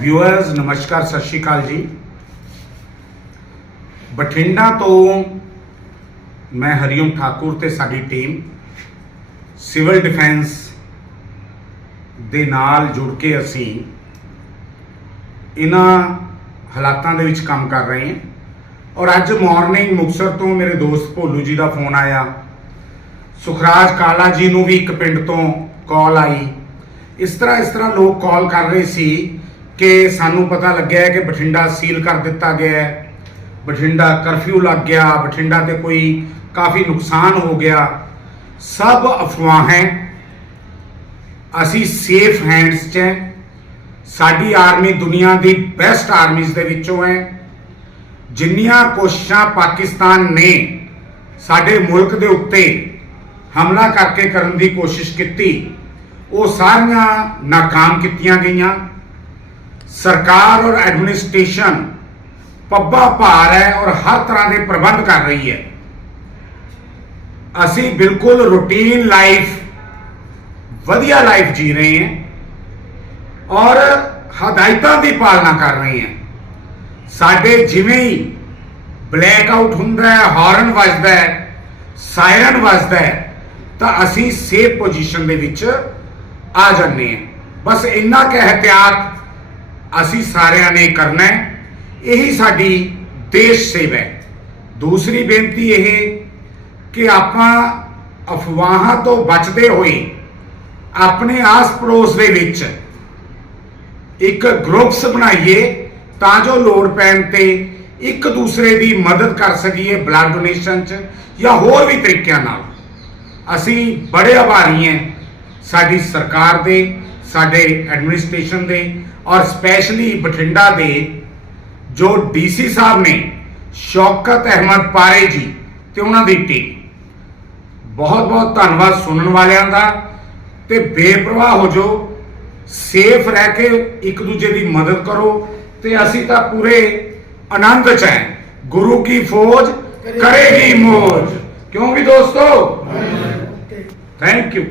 Viewers ਨਮਸਕਾਰ, ਸਤਿ ਸ਼੍ਰੀ ਅਕਾਲ ਜੀ। ਬਠਿੰਡਾ ਤੋਂ ਮੈਂ ਹਰੀਓਮ ਠਾਕੁਰ ਤੇ ਸਾਡੀ ਟੀਮ ਸਿਵਲ ਡਿਫੈਂਸ ਦੇ ਨਾਲ ਜੁੜ ਕੇ ਅਸੀਂ ਇਹਨਾਂ ਹਾਲਾਤਾਂ ਦੇ ਵਿੱਚ ਕੰਮ ਕਰ ਰਹੇ ਹਾਂ। ਔਰ ਅੱਜ ਮਾਰਨਿੰਗ ਮੁਕਤਸਰ ਤੋਂ ਮੇਰੇ ਦੋਸਤ ਭੋਲੂ ਜੀ ਦਾ ਫੋਨ ਆਇਆ। ਸੁਖਰਾਜ ਕਾਲਾ ਜੀ ਨੂੰ ਵੀ ਇੱਕ ਪਿੰਡ ਤੋਂ ਕਾਲ ਆਈ। ਇਸ ਤਰ੍ਹਾਂ ਇਸ ਤਰ੍ਹਾਂ ਲੋਕ ਕਾਲ ਕਰ ਰਹੇ ਸੀ ਕਿ ਸਾਨੂੰ ਪਤਾ ਲੱਗਿਆ ਹੈ ਕਿ ਬਠਿੰਡਾ ਸੀਲ ਕਰ ਦਿੱਤਾ ਗਿਆ ਹੈ। ਬਠਿੰਡਾ ਕਰਫਿਊ ਲੱਗ ਗਿਆ। ਬਠਿੰਡਾ ਤੇ ਕੋਈ ਕਾਫੀ ਨੁਕਸਾਨ ਹੋ ਗਿਆ। ਸਭ ਅਫਵਾਹਾਂ ਅਸੀਂ ਸੇਫ ਹੈਂਡਸ 'ਚ ਹੈ। ਸਾਡੀ ਆਰਮੀ ਦੁਨੀਆ ਦੀ ਬੈਸਟ ਆਰਮੀਜ਼ ਦੇ ਵਿੱਚੋਂ ਹੈ। ਜਿੰਨੀਆਂ ਕੋਸ਼ਿਸ਼ਾਂ ਪਾਕਿਸਤਾਨ ਨੇ ਸਾਡੇ ਮੁਲਕ ਦੇ ਉੱਤੇ ਹਮਲਾ ਕਰਕੇ ਕਰਨ ਦੀ ਕੋਸ਼ਿਸ਼ ਕੀਤੀ, ਉਹ ਸਾਰੀਆਂ ਨਾਕਾਮ ਕੀਤੀਆਂ ਗਈਆਂ। ਸਰਕਾਰ ਔਰ ਐਡਮਿਨਿਸਟ੍ਰੇਸ਼ਨ ਪੱਬਾ ਭਾਰ ਹੈ ਔਰ ਹਰ ਤਰ੍ਹਾਂ ਦੇ ਪ੍ਰਬੰਧ ਕਰ ਰਹੀ ਹੈ। ਅਸੀਂ ਬਿਲਕੁਲ ਰੂਟੀਨ ਲਾਈਫ ਵਧੀਆ ਲਾਈਫ ਜੀ ਰਹੇ ਹਾਂ ਔਰ ਹਦਾਇਤਾਂ ਦੀ ਪਾਲਣਾ ਕਰ ਰਹੇ ਹਾਂ। ਸਾਡੇ ਜਿਵੇਂ ਹੀ ਬਲੈਕ ਆਊਟ ਹੁੰਦਾ ਹੈ ਹਾਰਨ ਵੱਜਦਾ ਹੈ ਸਾਇਰਨ ਵੱਜਦਾ ਹੈ, ਤਾਂ ਅਸੀਂ ਸੇਫ ਪੋਜੀਸ਼ਨ ਦੇ ਵਿੱਚ ਆ ਜਾਂਦੇ ਹਾਂ। ਬਸ ਇੰਨਾ ਕੁ ਇhtiyat ਅਸੀਂ ਸਾਰਿਆਂ ਨੇ ਕਰਨਾ ਹੈ। ਇਹੀ ਸਾਡੀ ਦੇਸ਼ ਸੇਵਾ ਹੈ। ਦੂਸਰੀ ਬੇਨਤੀ ਇਹ ਕਿ ਆਪਾਂ ਅਫਵਾਹਾਂ ਤੋਂ ਬਚਦੇ ਹੋਏ ਆਪਣੇ ਆਸ ਪੜੋਸ ਦੇ ਵਿੱਚ ਇੱਕ ਗਰੁੱਪਸ ਬਣਾਈਏ ਤਾਂ ਜੋ ਲੋੜ ਪੈਣ ਤੇ ਇੱਕ ਦੂਸਰੇ ਦੀ ਮਦਦ ਕਰ ਸਕੀਏ ਬਲੱਡ ਡੋਨੇਸ਼ਨ ਚ ਜਾਂ ਹੋਰ ਵੀ ਤਰੀਕਿਆਂ ਨਾਲ। ਅਸੀਂ ਬੜੇ ਆਭਾਰੀ ਹਾਂ ਸਾਡੀ ਸਰਕਾਰ ਦੇ ਸਾਡੇ ਐਡਮਿਨਿਸਟ੍ਰੇਸ਼ਨ ਦੇ ਔਰ ਸਪੈਸ਼ਲੀ ਬਠਿੰਡਾ ਦੇ ਜੋ ਡੀਸੀ ਸਾਹਿਬ ਨੇ ਸ਼ੌਕਤ ਅਹਿਮਦ ਪਾਰੇ ਜੀ ਤੇ ਉਹਨਾਂ ਦੀ ਟੀਮ ਬਹੁਤ ਬਹੁਤ ਧੰਨਵਾਦ ਸੁਣਨ ਵਾਲਿਆਂ ਦਾ ਤੇ ਬੇਪਰਵਾਹ ਹੋ ਜਾਓ ਸੇਫ ਰਹਿ ਕੇ ਇੱਕ ਦੂਜੇ ਦੀ ਮਦਦ ਕਰੋ ਤੇ ਅਸੀਂ ਤਾਂ ਪੂਰੇ ਆਨੰਦ ਚ ਹੈ। ਗੁਰੂ ਕੀ ਫੌਜ ਕਰੇਗੀ ਮੌਜ। ਕਿਉਂ ਵੀ ਦੋਸਤੋ? Thank you